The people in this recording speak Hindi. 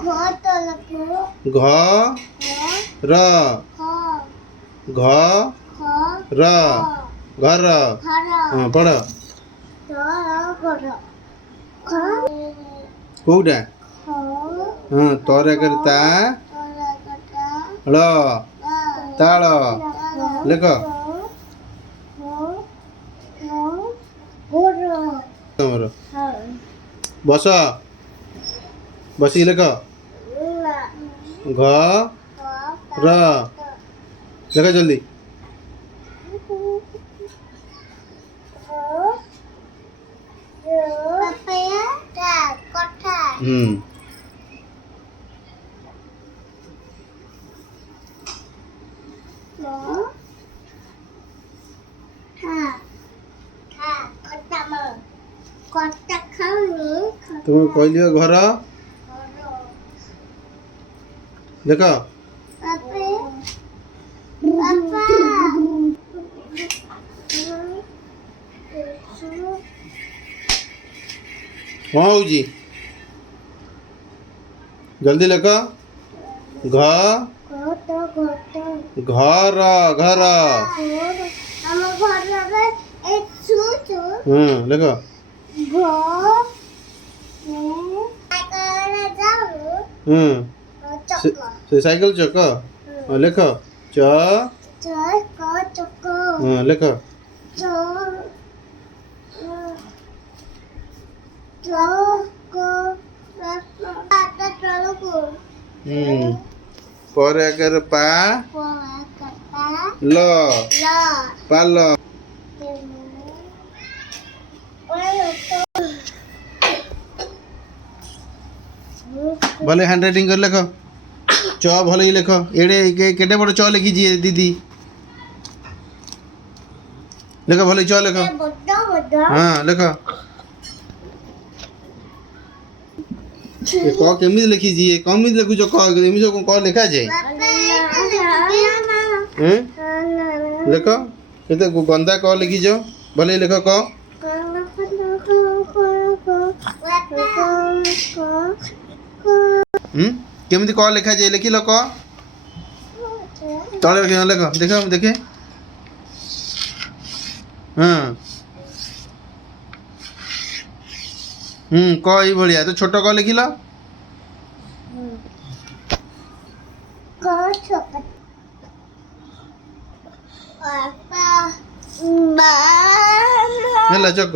घ र घ र घर हाँ पढ़ कौटा हाँ तर करता ଳ ताल लेख बस बसी लेख घ र लेख जल्दी तुम कहलियो घर देख कौन हो जल्दी लेख घ घर घर लेख से साइकिल चक लेख च लेख पर अगर पा ल पाल भले हैंड राइटिंग कर लेख च भले ही लेख एड़े केटे बड़ च लिखी दीदी लेख भले च लेख हाँ लेख क केमी लिखी कमी लिखुच क लिखा जाए लेख ये गंदा क लिखीच भले लेख क केमी क लिखा जाए लिखिल क तले लेख देख देखे हाँ क ये भाया तो छोट क लिखिल चक